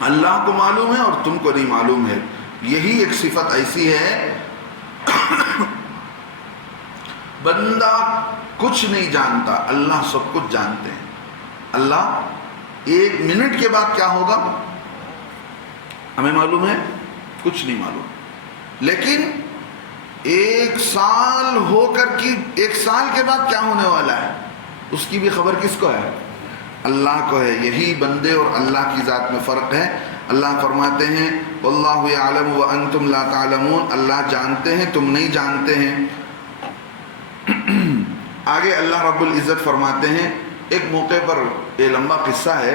اللہ کو معلوم ہے اور تم کو نہیں معلوم ہے. یہی ایک صفت ایسی ہے بندہ کچھ نہیں جانتا، اللہ سب کچھ جانتے ہیں. اللہ ایک منٹ کے بعد کیا ہوگا ہمیں معلوم ہے؟ کچھ نہیں معلوم. لیکن ایک سال ہو کر کی ایک سال کے بعد کیا ہونے والا ہے اس کی بھی خبر کس کو ہے؟ اللہ کو ہے. یہی بندے اور اللہ کی ذات میں فرق ہے. اللہ فرماتے ہیں واللہ یعلم وانتم لا تعلمون، اللہ جانتے ہیں تم نہیں جانتے ہیں. آگے اللہ رب العزت فرماتے ہیں، ایک موقع پر یہ لمبا قصہ ہے،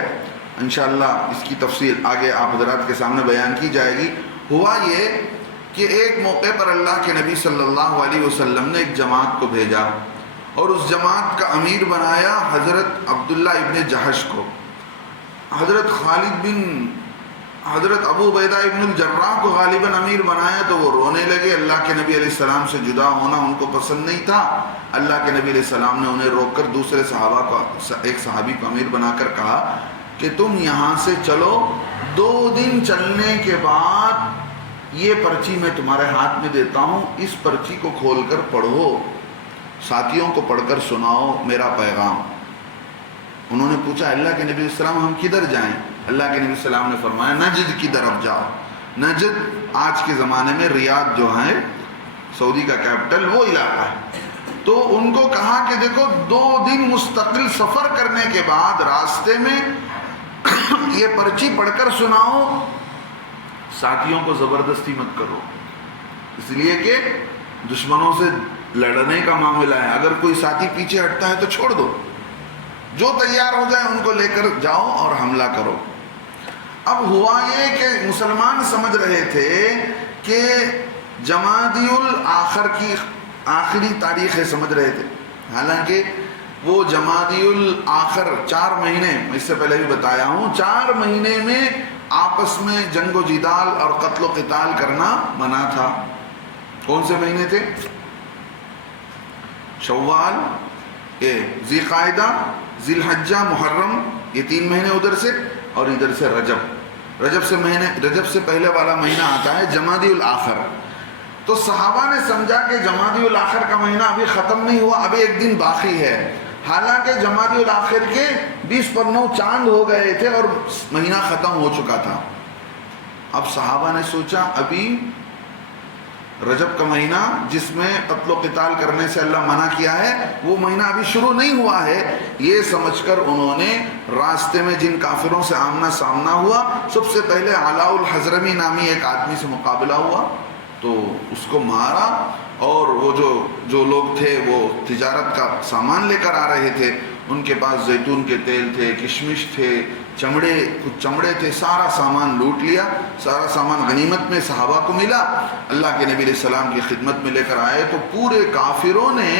انشاءاللہ اس کی تفصیل آگے آپ حضرات کے سامنے بیان کی جائے گی. ہوا یہ کہ ایک موقع پر اللہ کے نبی صلی اللہ علیہ وسلم نے ایک جماعت کو بھیجا اور اس جماعت کا امیر بنایا حضرت عبداللہ ابن جہش کو. حضرت ابو عبیدہ ابن الجراح کو غالباً امیر بنایا تو وہ رونے لگے. اللہ کے نبی علیہ السلام سے جدا ہونا ان کو پسند نہیں تھا. اللہ کے نبی علیہ السلام نے انہیں روک کر دوسرے صحابہ کو، ایک صحابی کو امیر بنا کر کہا کہ تم یہاں سے چلو، 2 دن چلنے کے بعد یہ پرچی میں تمہارے ہاتھ میں دیتا ہوں، اس پرچی کو کھول کر پڑھو، ساتھیوں کو پڑھ کر سناؤ میرا پیغام. انہوں نے پوچھا اللہ کے نبی علیہ السلام ہم کدھر جائیں؟ اللہ کے نبی علیہ السلام نے فرمایا نجد کی طرف جاؤ. نجد آج کے زمانے میں ریاض جو ہے سعودی کا کیپٹل وہ علاقہ ہے. تو ان کو کہا کہ دیکھو 2 دن مستقل سفر کرنے کے بعد راستے میں یہ پرچی پڑھ کر سناؤ، ساتھیوں کو زبردستی مت کرو، اس لیے کہ دشمنوں سے لڑنے کا معاملہ ہے. اگر کوئی ساتھی پیچھے ہٹتا ہے تو چھوڑ دو، جو تیار ہو جائے ان کو لے کر جاؤ اور حملہ کرو. اب ہوا یہ کہ مسلمان سمجھ رہے تھے کہ جمادی الاخر کی آخری تاریخ ہے، سمجھ رہے تھے. حالانکہ وہ جمادی الاخر 4 مہینے، اس سے پہلے بھی بتایا ہوں، 4 مہینے میں آپس میں جنگ و جدال اور قتل و قتال کرنا منع تھا. کون سے مہینے تھے؟ شوال، ذی قعدہ، ذی الحجہ، محرم، یہ 3 مہینے ادھر سے، اور ادھر سے رجب سے پہلے والا مہینہ آتا ہے جمادی الاخر. تو صحابہ نے سمجھا کہ جمادی الاخر کا مہینہ ابھی ختم نہیں ہوا، ابھی 1 دن باقی ہے. حالانکہ جمادی الاخر کے 20 پر 9 چاند ہو گئے تھے اور مہینہ ختم ہو چکا تھا. اب صحابہ نے سوچا ابھی رجب کا مہینہ جس میں قتل و قتال کرنے سے اللہ منع کیا ہے وہ مہینہ ابھی شروع نہیں ہوا ہے. یہ سمجھ کر انہوں نے راستے میں جن کافروں سے آمنا سامنا ہوا، سب سے پہلے علاء الحضرمی نامی ایک آدمی سے مقابلہ ہوا تو اس کو مارا. اور وہ جو لوگ تھے وہ تجارت کا سامان لے کر آ رہے تھے، ان کے پاس زیتون کے تیل تھے، کشمش تھے، کچھ چمڑے تھے، سارا سامان لوٹ لیا. سارا سامان غنیمت میں صحابہ کو ملا. اللہ کے نبی علیہ السلام کی خدمت میں لے کر آئے تو پورے کافروں نے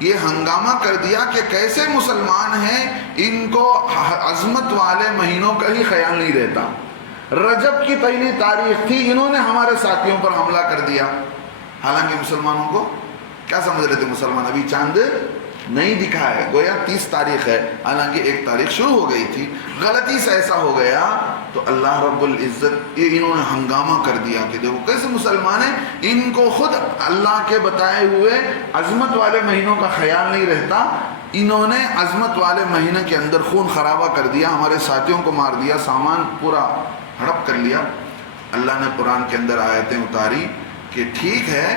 یہ ہنگامہ کر دیا کہ کیسے مسلمان ہیں، ان کو عظمت والے مہینوں کا ہی خیال نہیں رہتا. رجب کی پہلی تاریخ تھی، انہوں نے ہمارے ساتھیوں پر حملہ کر دیا. حالانکہ مسلمانوں کو کیا سمجھ رہے تھے؟ مسلمان ابھی چاند نہیں دکھا ہے، گویا 30 تاریخ ہے، حالانکہ 1 تاریخ شروع ہو گئی تھی. غلطی سے ایسا ہو گیا تو اللہ رب العزت انہوں نے ہنگامہ کر دیا کہ دیکھو کیسے مسلمان ہیں، ان کو خود اللہ کے بتائے ہوئے عظمت والے مہینوں کا خیال نہیں رہتا. انہوں نے عظمت والے مہینے کے اندر خون خرابہ کر دیا، ہمارے ساتھیوں کو مار دیا، سامان پورا ہڑپ کر لیا. اللہ نے قرآن کے اندر آیتیں اتاری کہ ٹھیک ہے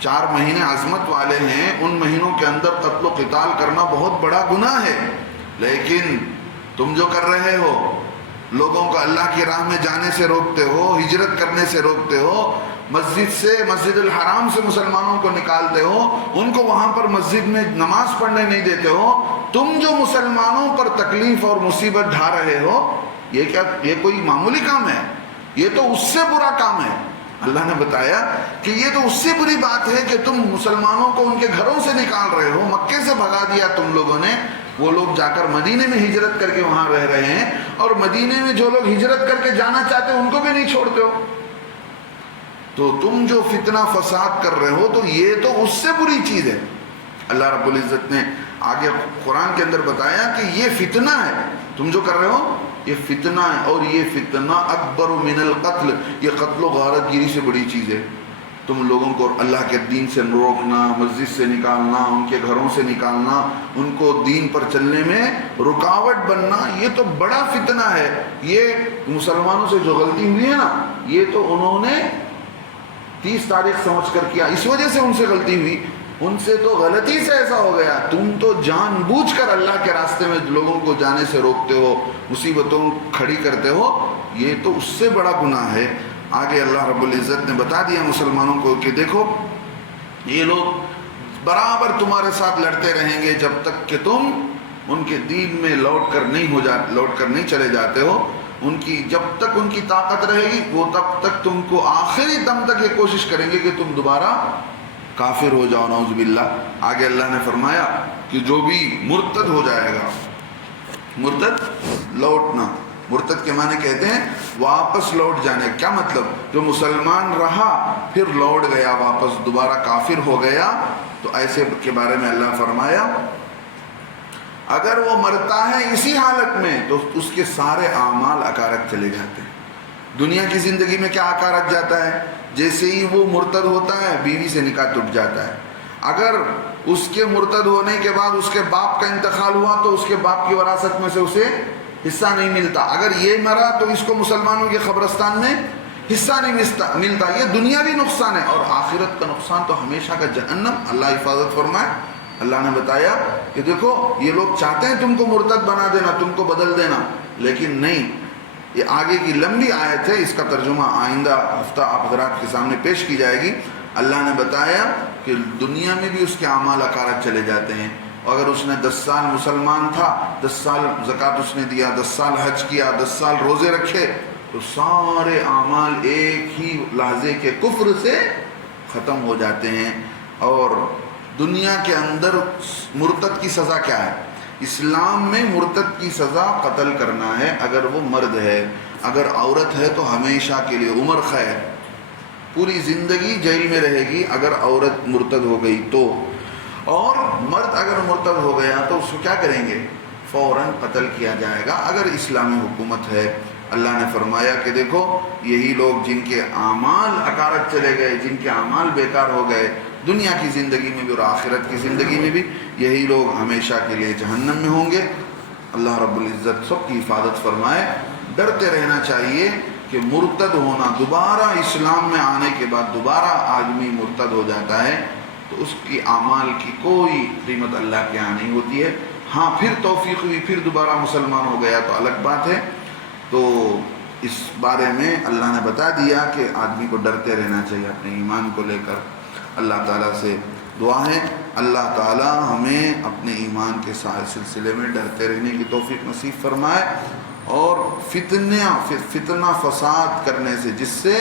4 مہینے عظمت والے ہیں، ان مہینوں کے اندر قتل و قتال کرنا بہت بڑا گناہ ہے، لیکن تم جو کر رہے ہو، لوگوں کو اللہ کی راہ میں جانے سے روکتے ہو، ہجرت کرنے سے روکتے ہو، مسجد الحرام سے مسلمانوں کو نکالتے ہو، ان کو وہاں پر مسجد میں نماز پڑھنے نہیں دیتے ہو، تم جو مسلمانوں پر تکلیف اور مصیبت ڈھا رہے ہو، یہ کوئی معمولی کام ہے؟ یہ تو اس سے برا کام ہے. اللہ نے بتایا کہ یہ تو اس سے بری بات ہے کہ تم مسلمانوں کو ان کے گھروں سے نکال رہے ہو، مکے سے بھگا دیا تم لوگوں نے. وہ لوگ جا کر مدینے میں ہجرت کر کے وہاں رہ رہے ہیں، اور مدینے میں جو لوگ ہجرت کر کے جانا چاہتے ہیں ان کو بھی نہیں چھوڑتے ہو. تو تم جو فتنہ فساد کر رہے ہو تو یہ تو اس سے بری چیز ہے. اللہ رب العزت نے آگے قرآن کے اندر بتایا کہ یہ فتنہ ہے، تم جو کر رہے ہو یہ فتنہ ہے، اور یہ فتنہ اکبر من القتل، یہ قتل و غارت گیری سے بڑی چیز ہے۔ تم لوگوں کو اللہ کے دین سے روکنا، مسجد سے نکالنا، ان کے گھروں سے نکالنا، ان کو دین پر چلنے میں رکاوٹ بننا، یہ تو بڑا فتنہ ہے۔ یہ مسلمانوں سے جو غلطی ہوئی ہے نا، یہ تو انہوں نے 30 تاریخ سمجھ کر کیا، اس وجہ سے ان سے غلطی ہوئی، ان سے تو غلطی سے ایسا ہو گیا۔ تم تو جان بوجھ کر اللہ کے راستے میں لوگوں کو جانے سے روکتے ہو، مصیبتوں کھڑی کرتے ہو، یہ تو اس سے بڑا گناہ ہے۔ آگے اللہ رب العزت نے بتا دیا مسلمانوں کو کہ دیکھو یہ لوگ برابر تمہارے ساتھ لڑتے رہیں گے جب تک کہ تم ان کے دین میں لوٹ کر نہیں چلے جاتے ہو۔ ان کی جب تک ان کی طاقت رہے گی وہ تب تک تم کو آخری دم تک یہ کوشش کریں گے کہ تم دوبارہ کافر ہو جاؤ، نعوذ باللہ۔ آگے اللہ نے فرمایا کہ جو بھی مرتد ہو جائے گا، مرتد لوٹنا، مرتد کے معنی کہتے ہیں واپس لوٹ جانے۔ کیا مطلب؟ جو مسلمان رہا پھر لوٹ گیا، واپس دوبارہ کافر ہو گیا، تو ایسے کے بارے میں اللہ فرمایا اگر وہ مرتا ہے اسی حالت میں تو اس کے سارے اعمال اکارت چلے جاتے ہیں۔ دنیا کی زندگی میں کیا اکارت جاتا ہے؟ جیسے ہی وہ مرتد ہوتا ہے بیوی سے نکاح ٹوٹ جاتا ہے۔ اگر اس کے مرتد ہونے کے بعد اس کے باپ کا انتقال ہوا تو اس کے باپ کی وراثت میں سے اسے حصہ نہیں ملتا۔ اگر یہ مرا تو اس کو مسلمانوں کے قبرستان میں حصہ نہیں ملتا۔ یہ دنیاوی نقصان ہے، اور آخرت کا نقصان تو ہمیشہ کا جہنم۔ اللہ حفاظت فرمائے۔ اللہ نے بتایا کہ دیکھو یہ لوگ چاہتے ہیں تم کو مرتد بنا دینا، تم کو بدل دینا، لیکن نہیں۔ یہ آگے کی لمبی آیت ہے، اس کا ترجمہ آئندہ ہفتہ آپ حضرات کے سامنے پیش کی جائے گی۔ اللہ نے بتایا کہ دنیا میں بھی اس کے اعمال اکارت چلے جاتے ہیں۔ اگر اس نے 10 سال مسلمان تھا، 10 سال زکوٰۃ اس نے دیا، 10 سال حج کیا، 10 سال روزے رکھے، تو سارے اعمال ایک ہی لحظے کے کفر سے ختم ہو جاتے ہیں۔ اور دنیا کے اندر مرتد کی سزا کیا ہے؟ اسلام میں مرتد کی سزا قتل کرنا ہے اگر وہ مرد ہے، اگر عورت ہے تو ہمیشہ کے لیے عمر قید، پوری زندگی جیل میں رہے گی اگر عورت مرتد ہو گئی تو۔ اور مرد اگر مرتد ہو گیا تو اس کو کیا کریں گے؟ فوراً قتل کیا جائے گا اگر اسلامی حکومت ہے۔ اللہ نے فرمایا کہ دیکھو یہی لوگ جن کے اعمال اکارت چلے گئے، جن کے اعمال بیکار ہو گئے دنیا کی زندگی میں بھی اور آخرت کی زندگی میں بھی، یہی لوگ ہمیشہ کے لیے جہنم میں ہوں گے۔ اللہ رب العزت سب کی حفاظت فرمائے۔ ڈرتے رہنا چاہیے کہ مرتد ہونا، دوبارہ اسلام میں آنے کے بعد دوبارہ آدمی مرتد ہو جاتا ہے تو اس کی اعمال کی کوئی قیمت اللہ کے یہاں نہیں ہوتی ہے۔ ہاں پھر توفیق ہوئی، پھر دوبارہ مسلمان ہو گیا تو الگ بات ہے۔ تو اس بارے میں اللہ نے بتا دیا کہ آدمی کو ڈرتے رہنا چاہیے اپنے ایمان کو لے کر۔ اللہ تعالیٰ سے دعا ہے اللہ تعالیٰ ہمیں اپنے ایمان کے سلسلے میں ڈرتے رہنے کی توفیق نصیب فرمائے، اور فتنہ فساد کرنے سے، جس سے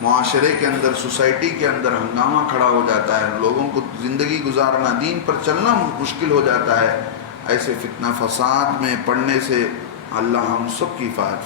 معاشرے کے اندر، سوسائٹی کے اندر ہنگامہ کھڑا ہو جاتا ہے، لوگوں کو زندگی گزارنا، دین پر چلنا مشکل ہو جاتا ہے، ایسے فتنہ فساد میں پڑنے سے اللہ ہم سب کی حفاظت